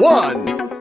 1.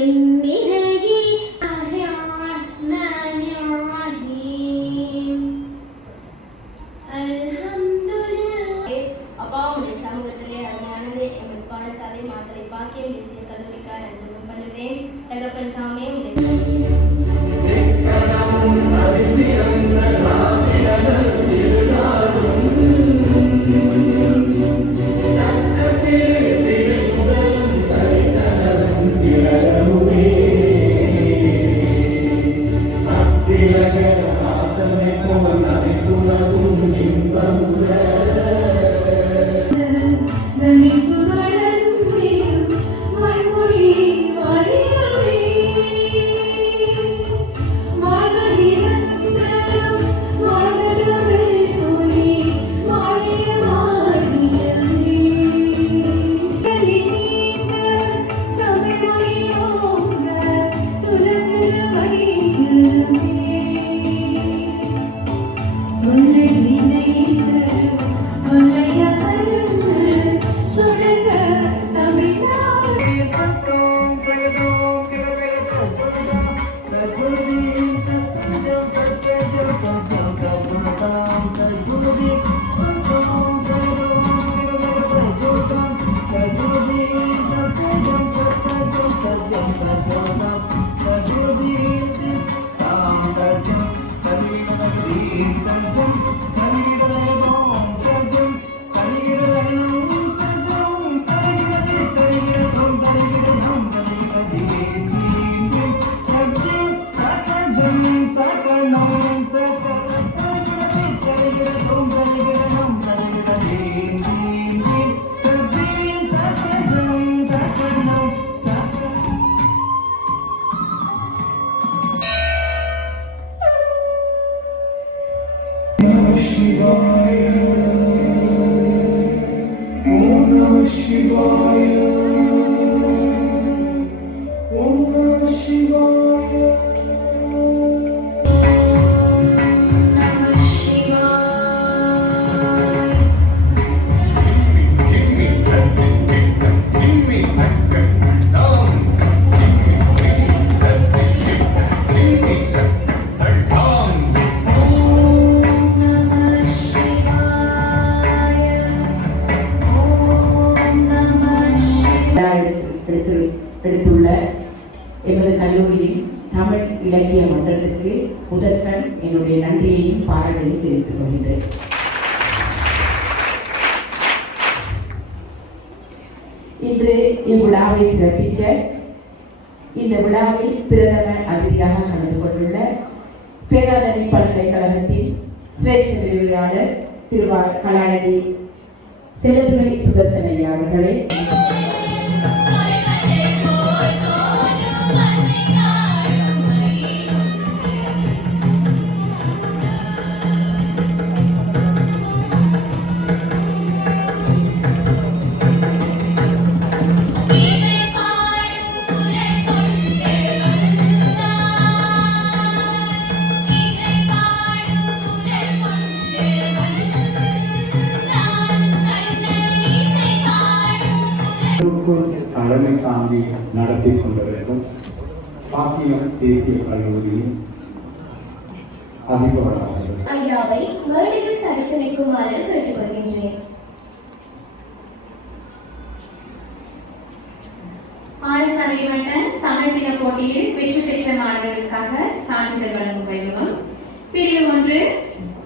எம்மிருகி அப்பாவுடைய சமூகத்திலே அருமையானது எங்கள் பாடசாலை மாத்தலை பாக்கியம் தேசிய கல்லூரிக்காக ஜெபம் பண்ணுகிறேன். தகப்பன் தாமே எடுத்துள்ள எமது கல்லூரியின் தமிழ் இலக்கிய மன்றத்திற்கு முதற்கண் என்னுடைய நன்றியையும் பாராட்டையும் தெரிவித்துக் கொள்கின்றேன். இன்று இவ்விழாவை சிறப்பிக்க இந்த விழாவில் பிரதம அதிதியாக கலந்து கொண்டுள்ள பேராதனை பல்கலைக்கழகத்தின் சிரேஷ்ட விரிவுரையாளர் கலாநிதி செல்லத்துறை சுதர்சனையா அவர்களே, கடமை தாண்டி நடத்தி கொண்டிருக்கும் பாக்கியம் தேசிய கல்லூரியின் அதிபராக ஐயாவை மேடையில் தடுத்து நிற்குமாறு கேட்டுக்கொள்கின்றேன். பாடசாலை மட்ட தமிழ் தின போட்டியில் வெற்றி பெற்ற மாணவர்களுக்காக சான்றிதழ் வழங்கும் வைபவம். பிரிவு 1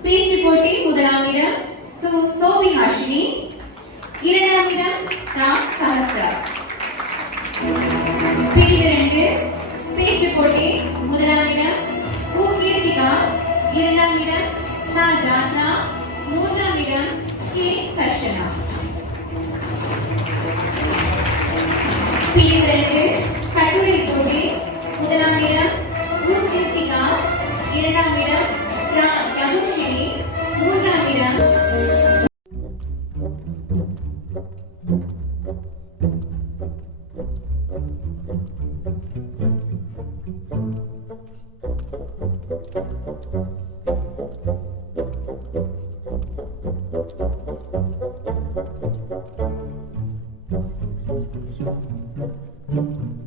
பேச்சு போட்டி முதலாம் இடம் சோபி ஹாஷினி, இரண்டாம் இடம் ராம் சஹஸ்ரா. பிரிவு 2 பேச்சு போட்டி முதலாம் இடம் கீர்த்திகா, இரண்டாம் இடம் சா ஜாத்னா, மூன்றாம் இடம் கே கர்ஷனா. பிரிவு 2 கட்டுரை போட்டி முதலாம் இடம் கீர்த்திகா, இரண்டாம் இடம் யகுஷினி, மூன்றாம் இடம் Thank you.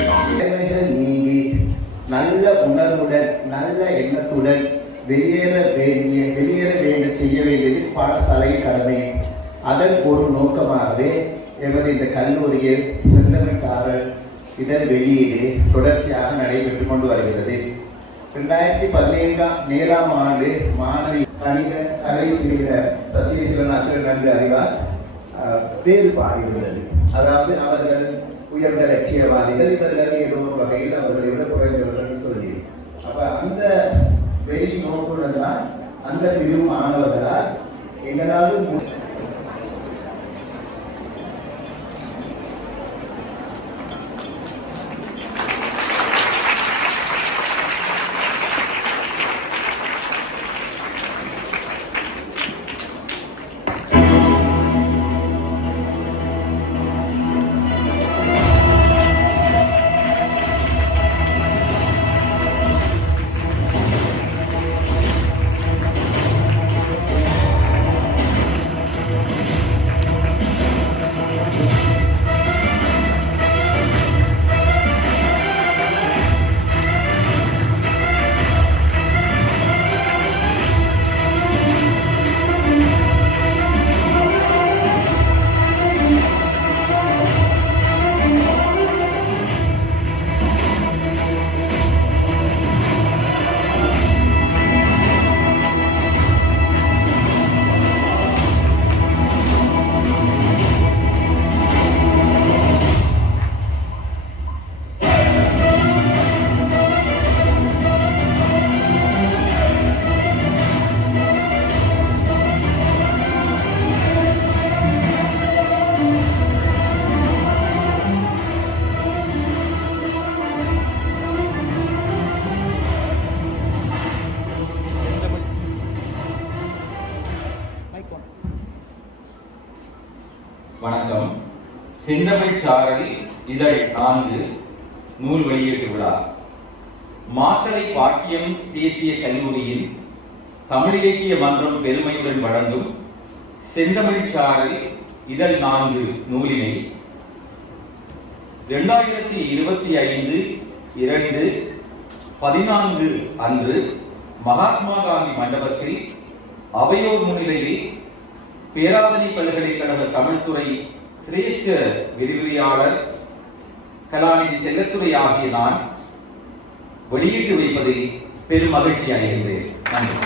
நல்ல உணர்வுடன் நல்ல எண்ணத்துடன் வெளியேற செய்ய வேண்டியது பாடசாலை கடமை. அதன் ஒரு நோக்கமாகவே எமது இந்த கல்லூரியில் செந்தமிழ்ச்சாரல் இதன் வெளியீடு தொடர்ச்சியாக நடைபெற்றுக் கொண்டு வருகிறது. 2017ஆம் ஆண்டு மாணவி கணித கலை பிரிவின சத்யசீலன் ஆசிரியர் நன்கு அறிவார் வேறுபாடு இருந்தது. அதாவது அவர்கள் உயர்ந்த லட்சியவாதிகள், இவர்கள் ஏதோ ஒரு வகையில் அவர்களை விட குறைந்தவர்கள் சொல்லி, அப்ப அந்த வெளி நோக்குடன் தான் அந்த பிரிவு மாணவர்களால் எங்களாலும் வணக்கம். செந்தமிழ்ச்சாரல் இதழ் 4 நூல் வெளியீட்டு விழா. மாத்தளை பாக்கியம் தேசிய கல்லூரியின் தமிழ் இலக்கிய மன்றம் பெருமையுடன் வழங்கும் செந்தமிழ்ச்சாரல் இதழ் 4 நூலினை 2025/2/14 அன்று மகாத்மா காந்தி மண்டபத்தில் அவையோர் முன்னிலையில் பேராதனை பல்கலைக்கழக தமிழ்துறை சிரேஷ்ட விரிவுரையாளர் கலாநிதி செல்லத்துறை ஆகிய நான் வெளியிட்டு வைப்பதில் பெரும் மகிழ்ச்சி அடைகின்றேன். நன்றி.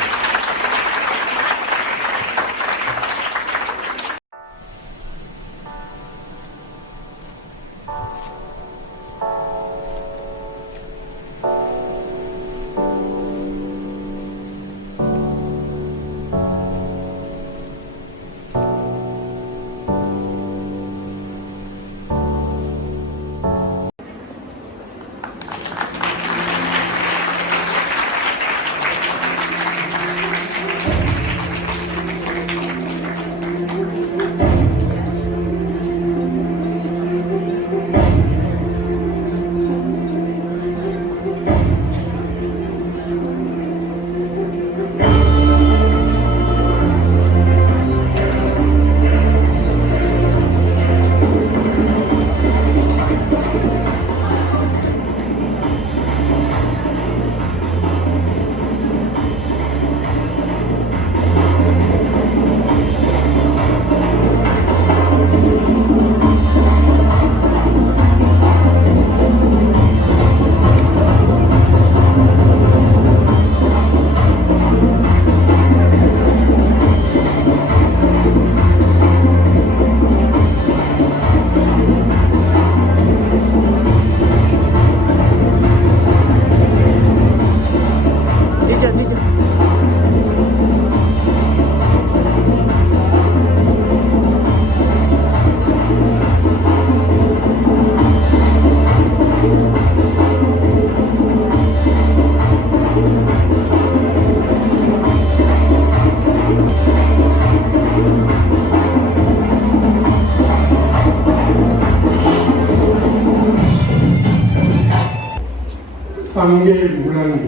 சங்கே முழங்கு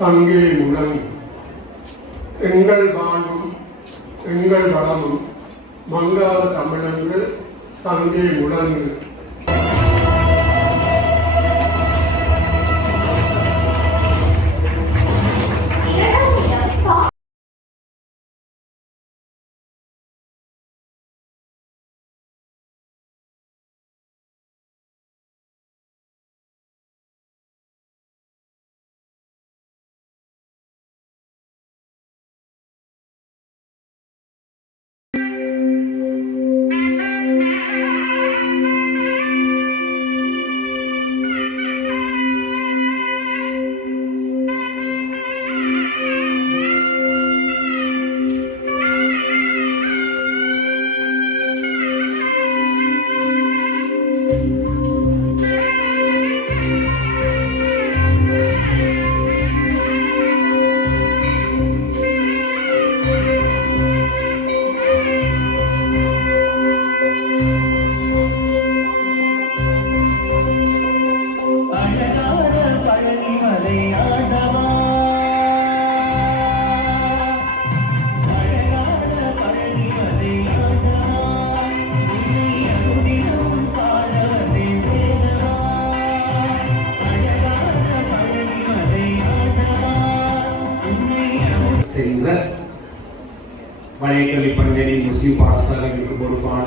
சங்கே முழங்கு எங்கள் வாழ்வும் எங்கள் வளமும் மங்காத தமிழங்கள் சங்கே முழங்கு சென்ற வளையக்கல்வி பஞ்சனி முஸ்லிம் பாடசாலைகளுக்கு பொறுப்பான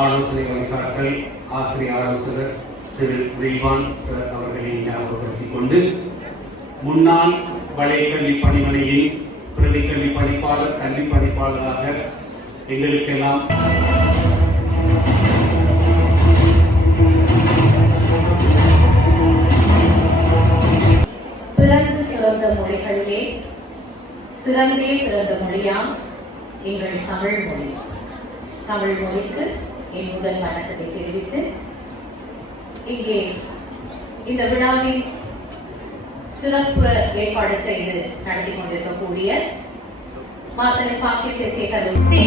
ஆலோசனை வழிகாட்டல் ஆசிரியர் ஆலோசகர் திரு ரிவான் சார் அவர்களை ஞாபகப்படுத்திக் கொண்டு முன்னாள் வளையக்கல்வி பணிமனையின் பிரதி கல்வி பணிப்பாளர் கல்வி பணிப்பாளராக எங்களுக்கெல்லாம் பிறந்து சிறந்த மொழிகளிலே சிறந்தே பிறந்த மொழியாம் எங்கள் தமிழ் மொழி. தமிழ் மொழிக்கு என் முதல் வணக்கத்தை தெரிவித்து இங்கே இந்த விழாவில் சிறப்பு ஏற்பாடு செய்து நடத்தி கொண்டிருக்கக்கூடிய மாத்தனை பாக்கி பேசிய கல்லூரி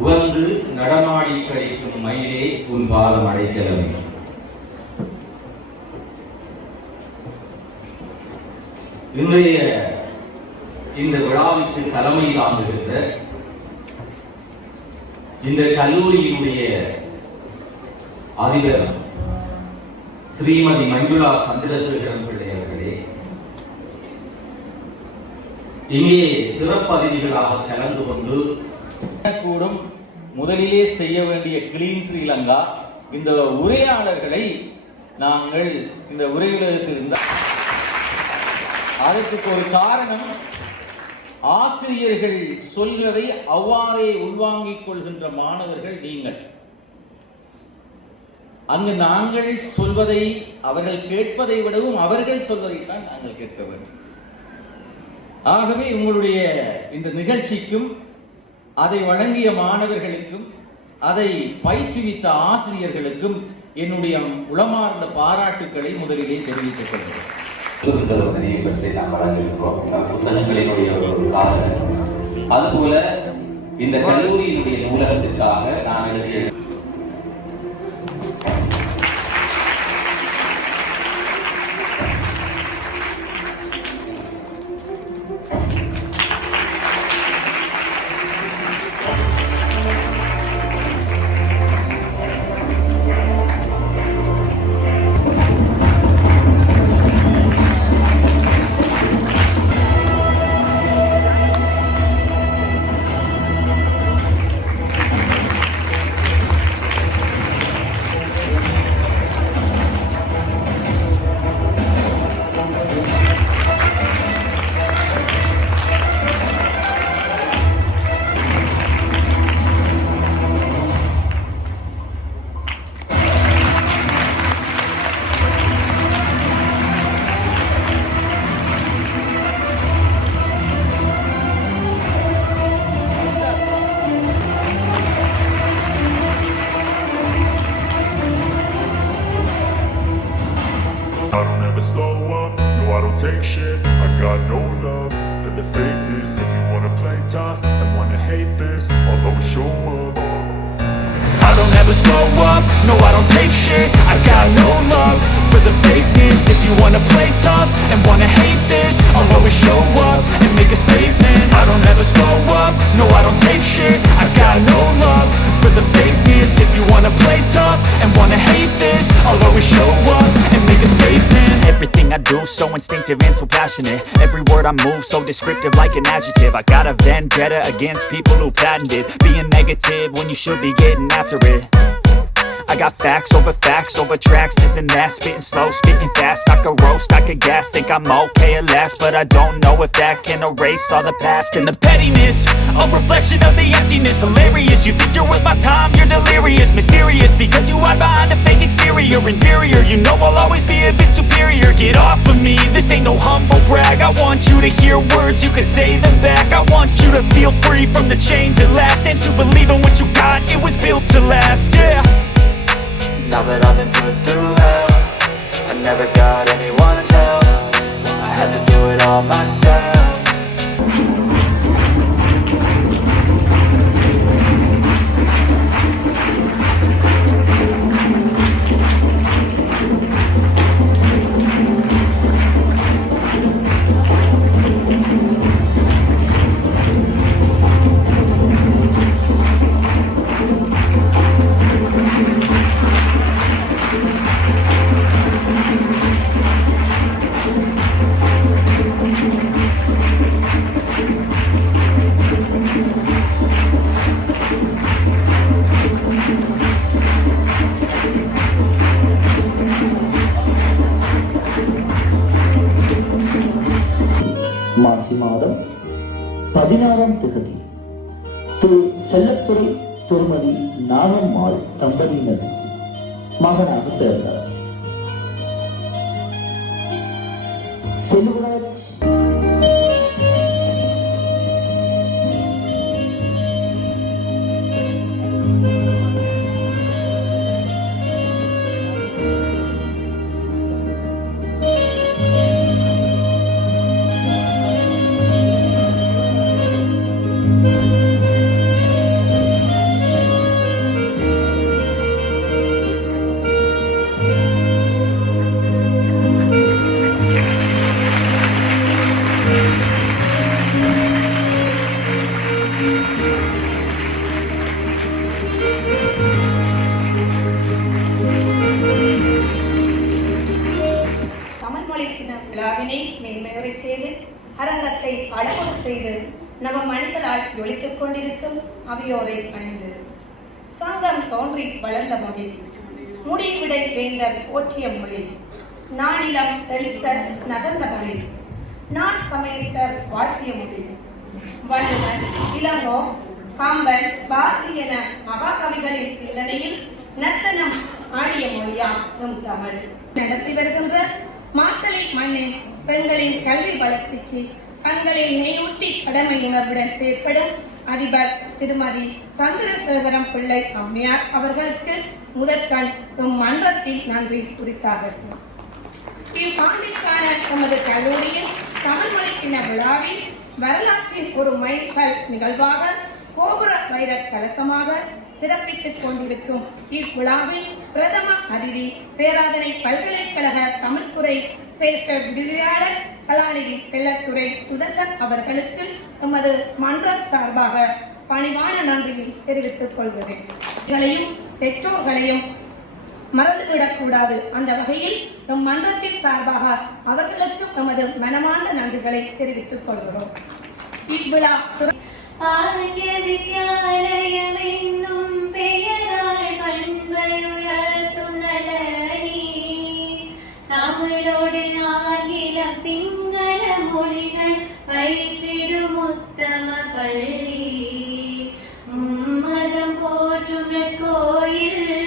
உவந்து நடமாடி கழிக்கும் மயிலே உன் பாதம் அழைக்கலமே. இன்றைய இந்த விழாவிற்கு தலைமை தாங்குகின்ற இந்த கல்லூரியினுடைய அதிபர் ஸ்ரீமதி மஞ்சுளா சந்திரசேகரன் பிள்ளை அவர்களே, இங்கே சிறப்பு அதிதிகளாக கலந்து கொண்டு கூடும் முதலிலே செய்ய வேண்டிய கிளீன் ஸ்ரீலங்கா இந்த உரையாளர்களை நாங்கள் இந்த உரையிலிருந்து இருந்தால் அதற்கு ஒரு காரணம், ஆசிரியர்கள் சொல்வதை அவ்வாறே உள்வாங்கிக் கொள்கின்ற மாணவர்கள் நீங்கள். அங்கு நாங்கள் சொல்வதை அவர்கள் கேட்பதை விடவும் அவர்கள் சொல்வதைத்தான் நாங்கள் கேட்க வேண்டும். ஆகவே உங்களுடைய இந்த நிகழ்ச்சிக்கும் அதை வழங்கிய மாணவர்களுக்கும் அதை பயிற்றுவித்த ஆசிரியர்களுக்கும் என்னுடைய உளமார்ந்த பாராட்டுக்களை முதலிலே தெரிவித்துக் கொள்கிறேன். நாம் வழங்குகிறோம். புத்தகங்களினுடைய ஒரு சாதனை. அதுபோல இந்த கல்லூரியினுடைய நூலகத்திற்காக நான் எழுதிய I don't ever slow up, no I don't take shit. I got no love for the fakeness. If you wanna play tough and wanna hate this, I'll always show up. I don't ever slow up, no I don't take shit. I got no love for the fakeness. If you wanna play tough and wanna hate this, I'll always show up and make a statement. I don't ever slow up, no I don't take shit. I got no love for the fakeness. If you wanna play tough and wanna hate this, I'll always show up and make a statement. Everything I do so instinctive and so passionate. Every word I move so descriptive like an adjective. I got a vendetta against people who patented being negative when you should be getting after it. I got facts over tracks, this and that. Spitting slow, spitting fast. I could roast, I could gas. Think I'm okay at last, but I don't know if that can erase all the past. And the pettiness, a reflection of the emptiness. Hilarious, you think you're worth my time, you're delirious. Mysterious, because you hide behind a fake exterior. Inferior, you know I'll always be a bit superior. Get off of me, this ain't no humble brag. I want you to hear words, you can say them back. I want you to feel free from the chains at last, and to believe in what you got, it was built to last, yeah. Now that I've been put through hell, I never got anyone's help. I had to do it all myself. மாசி மாதம் 16ஆம் திகதி திரு செல்லப்புரி திருமதி நாகம்மாள் தம்பதியினர் மகனாக பிறந்தார். செல்வராஜ் விழாவினை மேன்மையுறை செய்து அரங்கத்தை அழகு செய்து நவ மணிகளால் ஜொலித்துக் கொண்டிருக்கும் அவையோரை அணிந்து சங்கம் தோன்றி வளர்ந்த மொழி முடிவிடை வேந்தர் போற்றிய மொழி நானிலம் செழித்த நகர்ந்த மொழி நான் சமயத்தர் வாழ்த்திய மொழி வள்ளுவன் இளங்கோ காம்பன் பாரதி என மகாகவிகளின் சிந்தனையில் நர்த்தனம் ஆடிய மொழியாம் நம் தமிழ். நடத்தி வருகின்ற மாத்தளை மண்ணின் பெண்களின் கல்வி வளர்ச்சிக்கு கண்களில் நெய்யூட்டி கடமை உணர்வுடன் செயற்படும் அதிபர் திருமதி சந்திரசேகரம் பிள்ளை அம்மையார் அவர்களுக்கு முதற்கண் மன்றத்தில் நன்றி குறித்தாகட்டும். இவ்வாண்டிற்கான எமது கல்லூரியில் தமிழ் மொழி தின விழாவில் வரலாற்றின் ஒரு மைல்கல் நிகழ்வாக கோபுர வைர கலசமாக சிறப்பித்துக் கொண்டிருக்கும் இவ்விழாவில் பிரதம அதிதி பேராதனை பல்கலைக்கழக தமிழ்துறை சிரேஷ்ட விரிவுரையாளர் கலாநிதி செல்லத்துறை சுதர்சன் அவர்களுக்கு எமது மன்றம் சார்பாக பணிவான நன்றியை தெரிவித்துக் கொள்கிறேன். பெற்றோர்களையும் மறந்துவிடக்கூடாது. அந்த வகையில் எம் மன்றத்தின் சார்பாக அவர்களுக்கும் எமது மனமார்ந்த நன்றிகளை தெரிவித்துக் கொள்கிறோம். இவ்விழா ஆரோக்கிய வித்யாலயம் என்னும் பெயரால் பண்புயர்த்தும் நலனி தமிழோடு ஆங்கிலம் சிங்கள மொழிகள் பயிற்றிடும் உத்தம பள்ளி மும்மதம் போற்றும் கோயில்